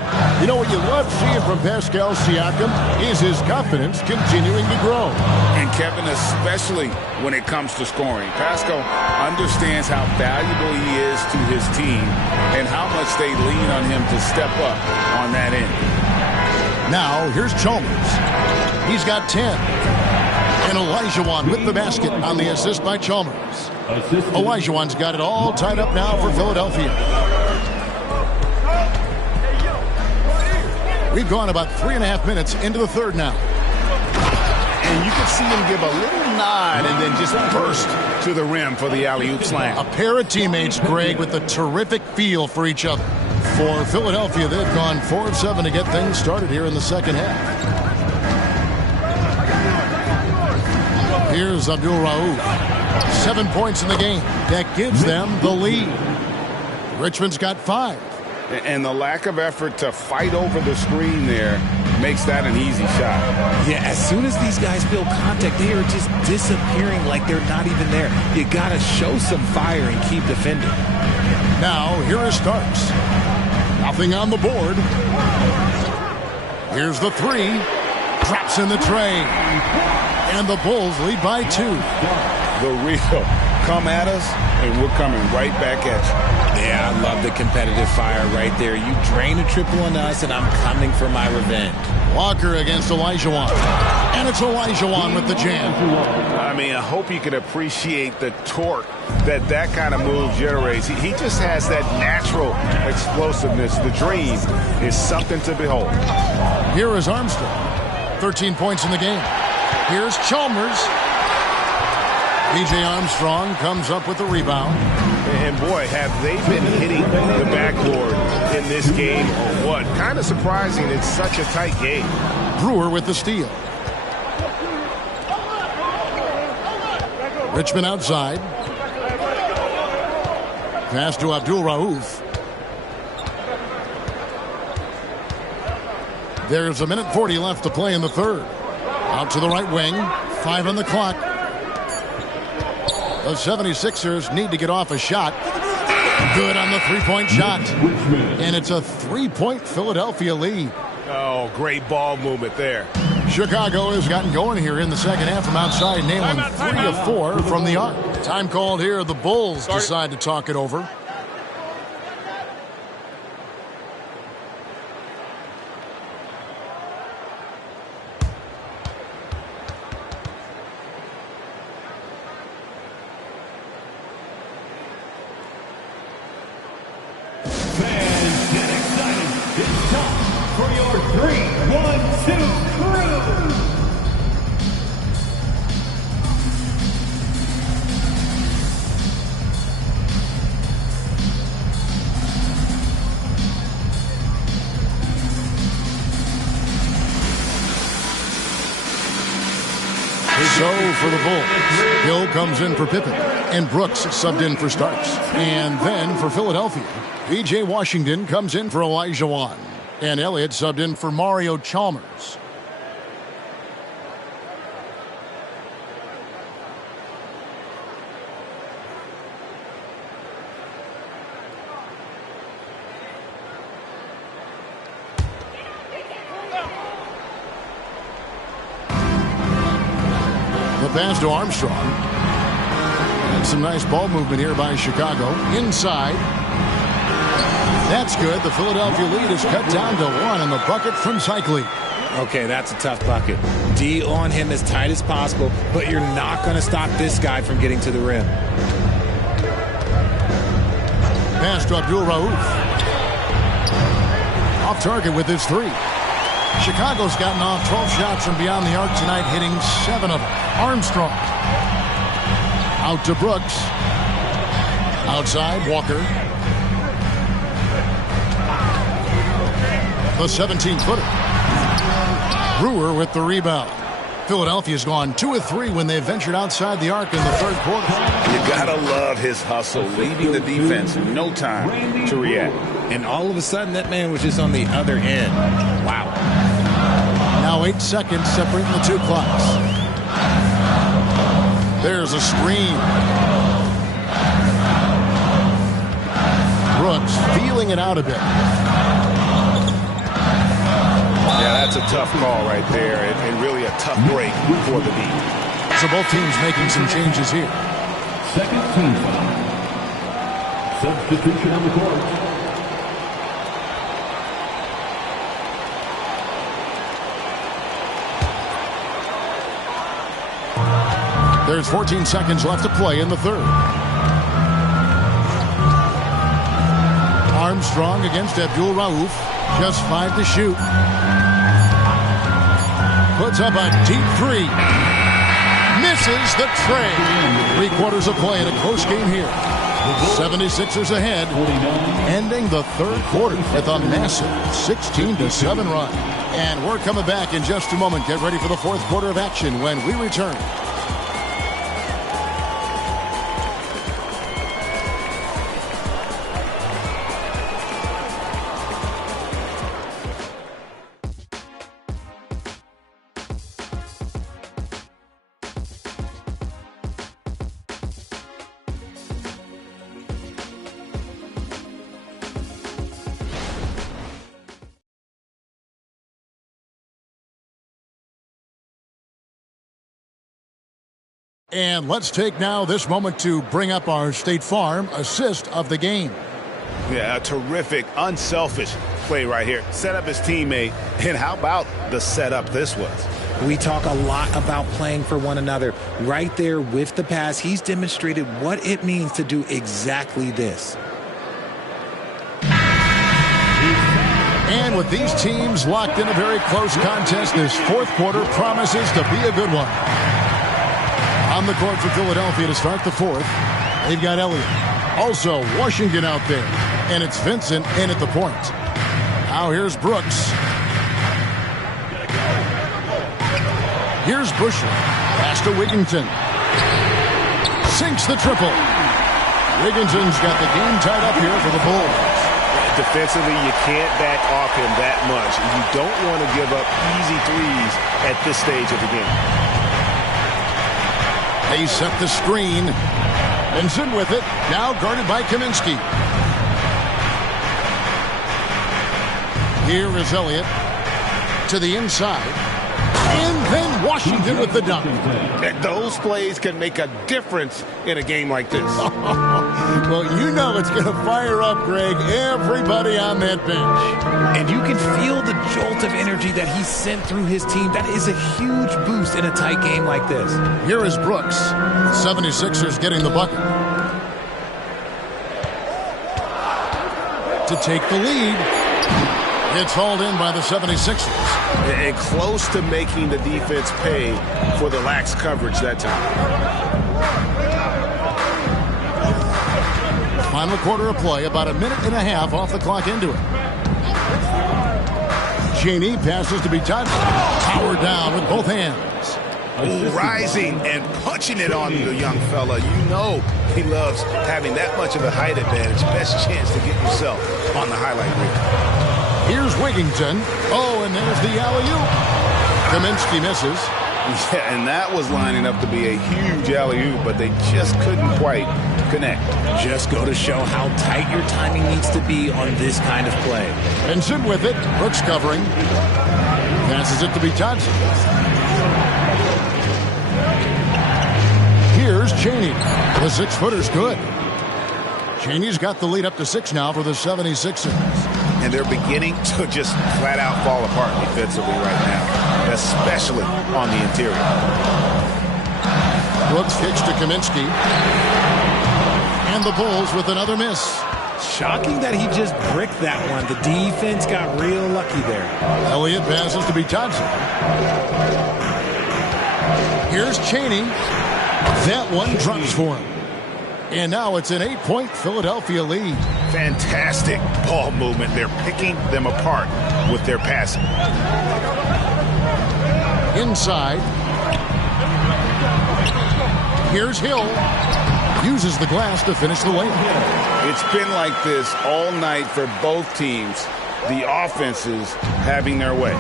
You know what you love seeing from Pascal Siakam is his confidence continuing to grow. And Kevin, especially when it comes to scoring. Pascal understands how valuable he is to his team and how much they lean on him to step up on that end. Now, here's Chalmers. He's got 10. And Olajuwon with the basket on the assist by Chalmers. Olajuwon's got it all tied up now for Philadelphia. We've gone about 3.5 minutes into the third now. And you can see him give a little nod and then just burst to the rim for the alley-oop slam. A pair of teammates, Greg, with a terrific feel for each other. For Philadelphia, they've gone 4 of 7 to get things started here in the second half. Here's Abdul Rauf. 7 points in the game. That gives them the lead. Richmond's got 5. And the lack of effort to fight over the screen there makes that an easy shot. Yeah, as soon as these guys feel contact, they are just disappearing like they're not even there. You got to show some fire and keep defending. Now, here is Starks. Nothing on the board. Here's the 3. Drops in the tray. And the Bulls lead by 2. The real come at us, and we're coming right back at you. Yeah, I love the competitive fire right there. You drain a triple on us, and I'm coming for my revenge. Walker against Olajuwon. And it's Olajuwon with the jam. I mean, I hope you can appreciate the torque that kind of move generates. He just has that natural explosiveness. The dream is something to behold. Here is Armstrong. 13 points in the game. Here's Chalmers. B.J. Armstrong comes up with the rebound. And boy, have they been hitting the backboard in this game or what? Kind of surprising it's such a tight game. Brewer with the steal. Richmond outside. Pass to Abdul Rauf. There's 1:40 left to play in the third. Out to the right wing. 5 on the clock. The 76ers need to get off a shot. Good on the three-point shot. And it's a 3-point Philadelphia lead. Oh, great ball movement there. Chicago has gotten going here in the second half from outside, nailing 3 of 4 from the arc. Time called here. The Bulls decide to talk it over. So for the Bulls, Hill comes in for Pippen, and Brooks subbed in for Starks. And then for Philadelphia, P.J. Washington comes in for Olajuwon, and Elliott subbed in for Mario Chalmers. Pass to Armstrong. And some nice ball movement here by Chicago. Inside. That's good. The Philadelphia lead is cut down to 1 in the bucket from Cycli. Okay, that's a tough bucket. D on him as tight as possible, but you're not going to stop this guy from getting to the rim. Pass to Abdul Rauf. Off target with his 3. Chicago's gotten off 12 shots from beyond the arc tonight, hitting 7 of them. Armstrong. Out to Brooks. Outside, Walker. The 17-footer. Brewer with the rebound. Philadelphia's gone 2 of 3 when they ventured outside the arc in the third quarter. You gotta love his hustle, leaving the defense no time to react. And all of a sudden, that man was just on the other end. Wow. Now 8 seconds separating the 2 clocks. There's a screen. Brooks feeling it out a bit. Yeah, that's a tough call right there, and really a tough break for the D. So both teams making some changes here. Second team foul. Substitution on the court. There's 14 seconds left to play in the third. Armstrong against Abdul Rauf. Just 5 to shoot. Puts up a deep three. Misses the tray. 3/4 of play in a close game here. 76ers ahead. Ending the third quarter with a massive 16-7 run. And we're coming back in just a moment. Get ready for the fourth quarter of action when we return. And let's take now this moment to bring up our State Farm assist of the game. Yeah, a terrific, unselfish play right here. Set up his teammate, and how about the setup this was? We talk a lot about playing for one another. Right there with the pass, he's demonstrated what it means to do exactly this. And with these teams locked in a very close contest, this fourth quarter promises to be a good one. On the court for Philadelphia to start the fourth, they've got Elliott. Also, Washington out there. And it's Vincent in at the point. Now here's Brooks. Here's Busher. Pass to Wigginton. Sinks the triple. Wigginton's got the game tied up here for the Bulls. Defensively, you can't back off him that much. You don't want to give up easy threes at this stage of the game. They set the screen. Vincent with it. Now guarded by Kaminsky. Here is Elliott to the inside. And then Washington with the dunk. Those plays can make a difference in a game like this. Well, you know it's going to fire up, Greg, everybody on that bench. And you can feel the jolt of energy that he sent through his team. That is a huge boost in a tight game like this. Here is Brooks. 76ers getting the bucket. To take the lead. It's hauled in by the 76ers. And close to making the defense pay for the lax coverage that time. Final quarter of play, about a minute and a half off the clock into it. Cheney passes to be touched. Powered down with both hands. Ooh, rising and punching it on the young fella. You know he loves having that much of a height advantage. Best chance to get yourself on the highlight reel. Here's Wigginton. Oh, and there's the alley-oop. Kaminsky misses. Yeah, and that was lining up to be a huge alley-oop, but they just couldn't quite connect. Just go to show how tight your timing needs to be on this kind of play. Vincent with it. Brooks covering. Passes it to be Johnson. Here's Cheney. The 6-footer's good. Cheney's got the lead up to 6 now for the 76ers. And they're beginning to just flat out fall apart defensively right now, especially on the interior. Brooks kicks to Kaminsky. And the Bulls with another miss. Shocking that he just bricked that one. The defense got real lucky there. Elliott passes to be Johnson. Here's Cheney. That one drops for him. And now it's an 8-point Philadelphia lead. Fantastic ball movement. They're picking them apart with their passing. Inside. Here's Hill. Uses the glass to finish the layup. It's been like this all night for both teams. The offenses having their way.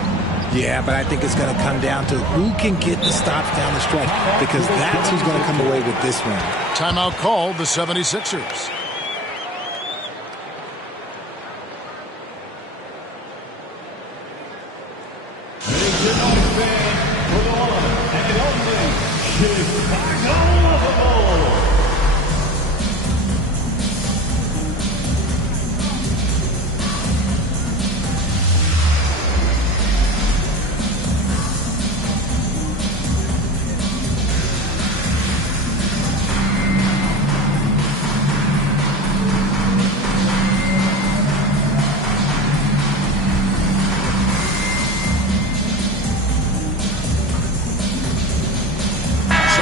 Yeah, but I think it's going to come down to who can get the stops down the stretch, because that's who's going to come away with this one. Timeout called, the 76ers. Tonight's fan for the one and only Chicago Bulls.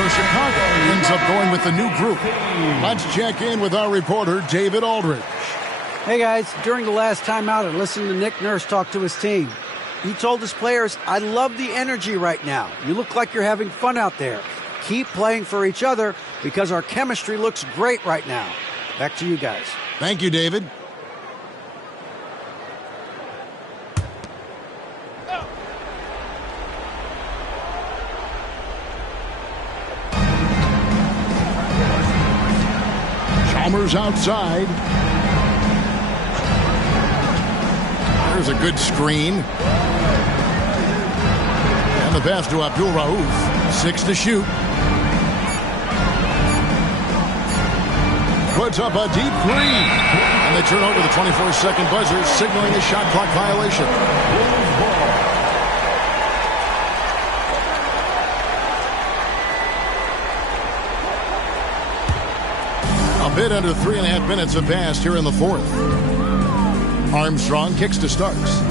Chicago ends up going with the new group. Let's check in with our reporter, David Aldridge. Hey, guys. During the last timeout, I listened to Nick Nurse talk to his team. He told his players, I love the energy right now. You look like you're having fun out there. Keep playing for each other because our chemistry looks great right now. Back to you guys. Thank you, David. Chalmers outside. There's a good screen. And the pass to Abdul Rauf. 6 to shoot. Puts up a deep three. And they turn over the 24-second buzzer, signaling a shot clock violation. A bit under 3.5 minutes have passed here in the fourth. Armstrong kicks to Starks.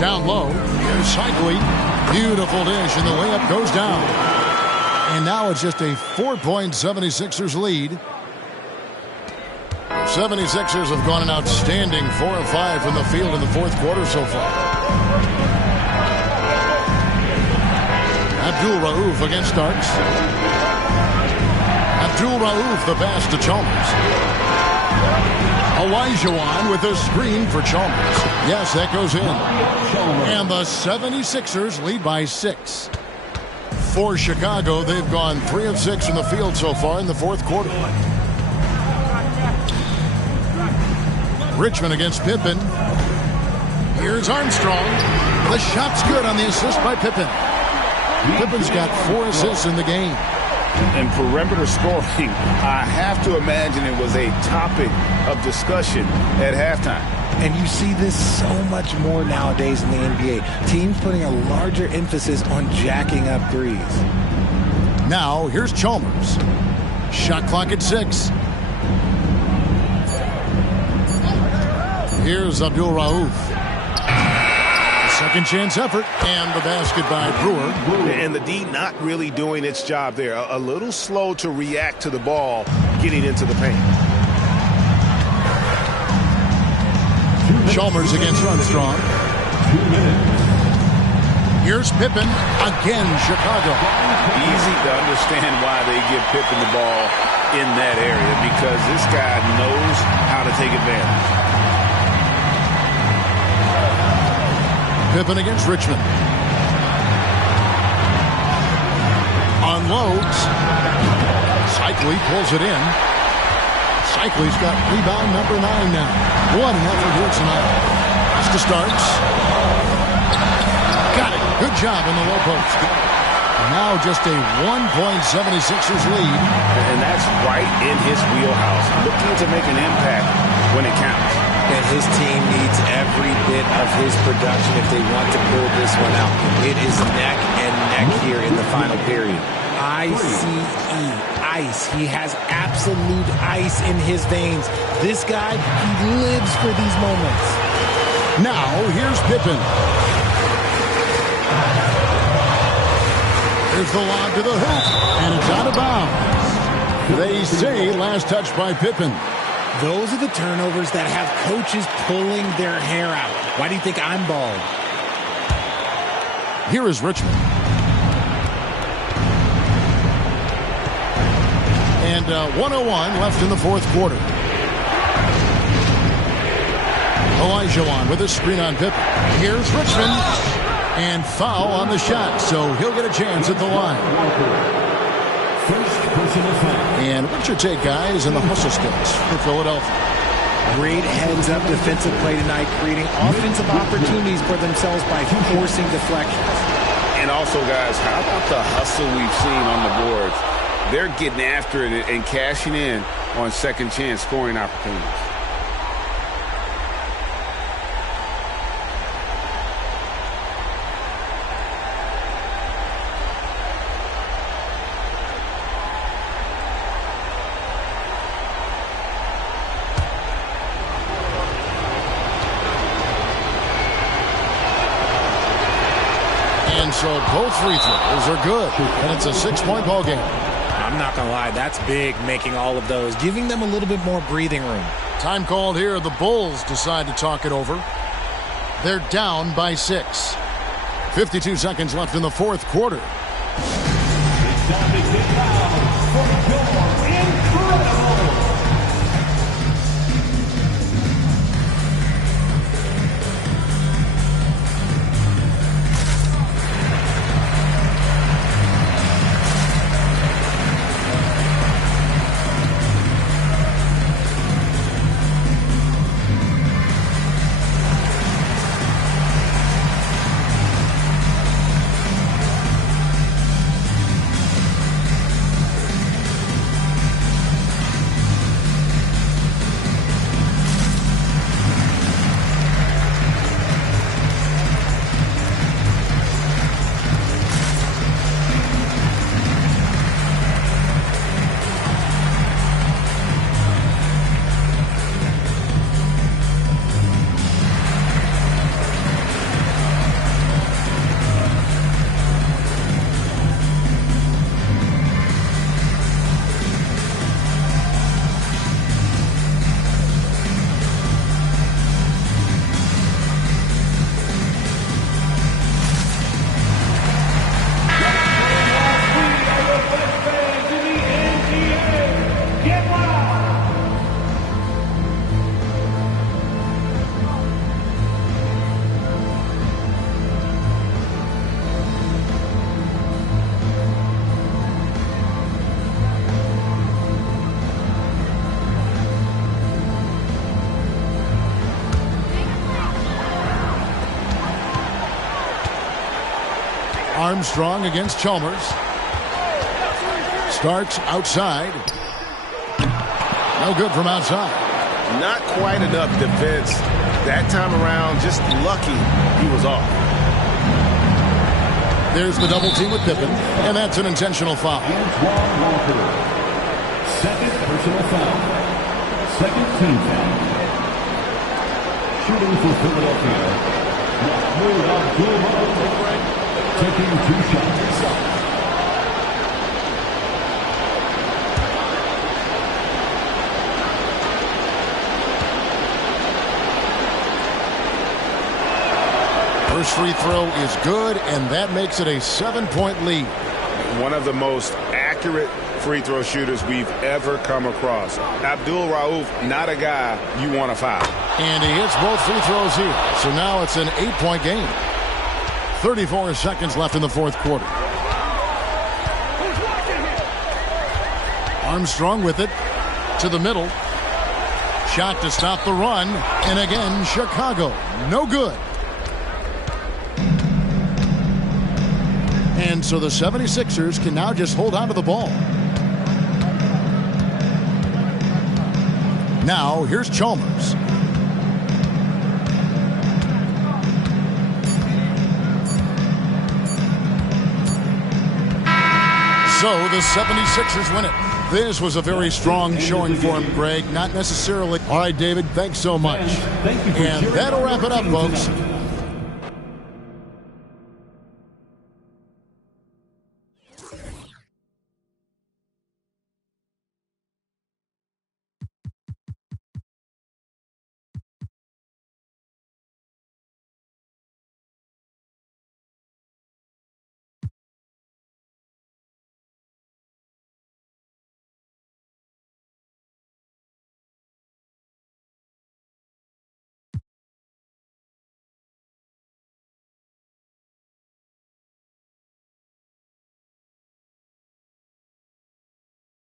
Down low. Here's Cycli. Beautiful dish, and the layup goes down. And now it's just a 4-point 76ers lead. 76ers have gone an outstanding 4 of 5 from the field in the fourth quarter so far. Abdul Rauf against Starks. Abdul Rauf, the pass to Chalmers. Olajuwon with a screen for Chalmers. Yes, that goes in. And the 76ers lead by 6. For Chicago, they've gone 3 of 6 from the field so far in the fourth quarter. Richmond against Pippen. Here's Armstrong. The shot's good on the assist by Pippen. Pippen's got 4 assists in the game. And perimeter scoring, I have to imagine it was a topic of discussion at halftime. And you see this so much more nowadays in the NBA. Teams putting a larger emphasis on jacking up threes. Now, here's Chalmers. Shot clock at 6. Here's Abdul Rauf. Second chance effort, and the basket by Brewer. And the D not really doing its job there. A little slow to react to the ball getting into the paint. Chalmers against Armstrong. Here's Pippen. Again, Chicago. Easy to understand why they give Pippen the ball in that area, because this guy knows how to take advantage. Pippen against Richmond. Unloads. Cycli pulls it in. Cycli's got rebound number 9 now. What an effort here tonight. Pass to Starks. Got it. Good job in the low post. Now just a 1-point 76ers lead. And that's right in his wheelhouse. Looking to make an impact when it counts. And his team needs every bit of his production if they want to pull this one out. It is neck and neck here in the final period. Ice. He has absolute ice in his veins. This guy, he lives for these moments. Now, here's Pippen. Here's the lob to the hoop, and it's out of bounds. They say last touch by Pippen. Those are the turnovers that have coaches pulling their hair out. Why do you think I'm bald? Here is Richmond. And 1:01 left in the fourth quarter. Olajuwon with a screen on Pippen. Here's Richmond. And foul on the shot, so he'll get a chance at the line. And what's your take, guys, in the hustle stats for Philadelphia? Great heads-up defensive play tonight, creating offensive opportunities for themselves by forcing deflections. And also, guys, how about the hustle we've seen on the boards? They're getting after it and cashing in on second chance scoring opportunities. And so both free throws are good, and it's a 6-point ball game. I'm not going to lie, that's big, making all of those, giving them a little bit more breathing room. Time called here. The Bulls decide to talk it over. They're down by 6. 52 seconds left in the fourth quarter. It's time to get down for your incredible. Armstrong against Chalmers. Starks outside. No good from outside. Not quite enough defense. That time around, just lucky he was off. There's the double team with Pippen, and that's an intentional foul. Antoine Walker. Second personal foul. Second team foul. Shooting for Philadelphia. Mahmoud Abdul-Jabbar taking 2 shots. First free throw is good, and that makes it a 7-point lead. One of the most accurate free throw shooters we've ever come across. Abdul Rauf, not a guy you want to foul. And he hits both free throws here. So now it's an 8-point game. 34 seconds left in the fourth quarter. Armstrong with it to the middle. Shot to stop the run. And again, Chicago. No good. And so the 76ers can now just hold on to the ball. Now, here's Chalmers. So the 76ers win it. This was a very strong showing for him, Greg. Not necessarily. All right, David, thanks so much. Thank you for and that'll wrap it up, folks.